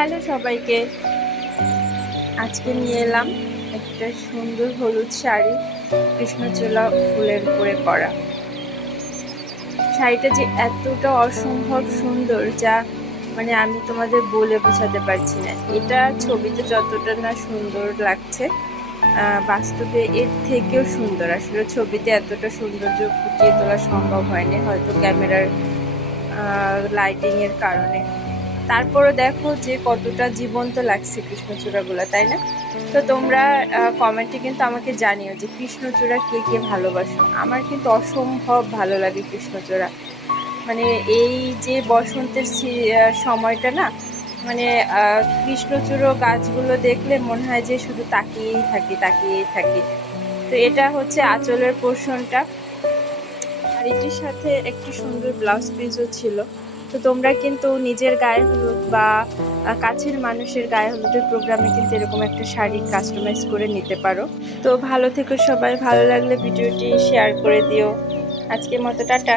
Hello সবাইকে, আজকে নিয়ে এলাম একটা সুন্দর হলুদ শাড়ি, কৃষ্ণচূড়া ফুলের উপরে করা। শাড়িটা যে এতটা অসম্ভব সুন্দর, যা মানে আমি তোমাদের বলে বোঝাতে পারছি না। এটা ছবিতে যতটা না সুন্দর লাগছে, বাস্তবে এর থেকেও সুন্দর। আসলে ছবিতে এতটা সৌন্দর্য ফুটিয়ে তোলা সম্ভব হয়নি, হয়তো ক্যামেরার লাইটিং এর কারণে। তারপরও দেখো যে কতটা জীবন্ত লাগছে কৃষ্ণচূড়াগুলো, তাই না? তো তোমরা কমেন্টে কিন্তু আমাকে জানিও যে কৃষ্ণচূড়া কে কে ভালোবাসো। আমার কিন্তু অসম্ভব ভালো লাগে কৃষ্ণচূড়া। মানে এই যে বসন্তের সময়টা না, মানে কৃষ্ণচূড়া গাছগুলো দেখলে মনে হয় যে শুধু তাকিয়েই থাকি তাকিয়েই থাকি। তো এটা হচ্ছে আঁচলের পোর্শনটা, আর এটির সাথে একটি সুন্দর ব্লাউজ পিসও ছিল। তো তোমরা কিন্তু নিজের গায়ে হলুদ বা কাছের মানুষের গায়ে হলুদের প্রোগ্রামে কিন্তু এরকম একটা শাড়ি কাস্টমাইজ করে নিতে পারো। তো ভালো থেকো সবাই, ভালো লাগলে ভিডিওটি শেয়ার করে দিও। আজকের মতো টাটা।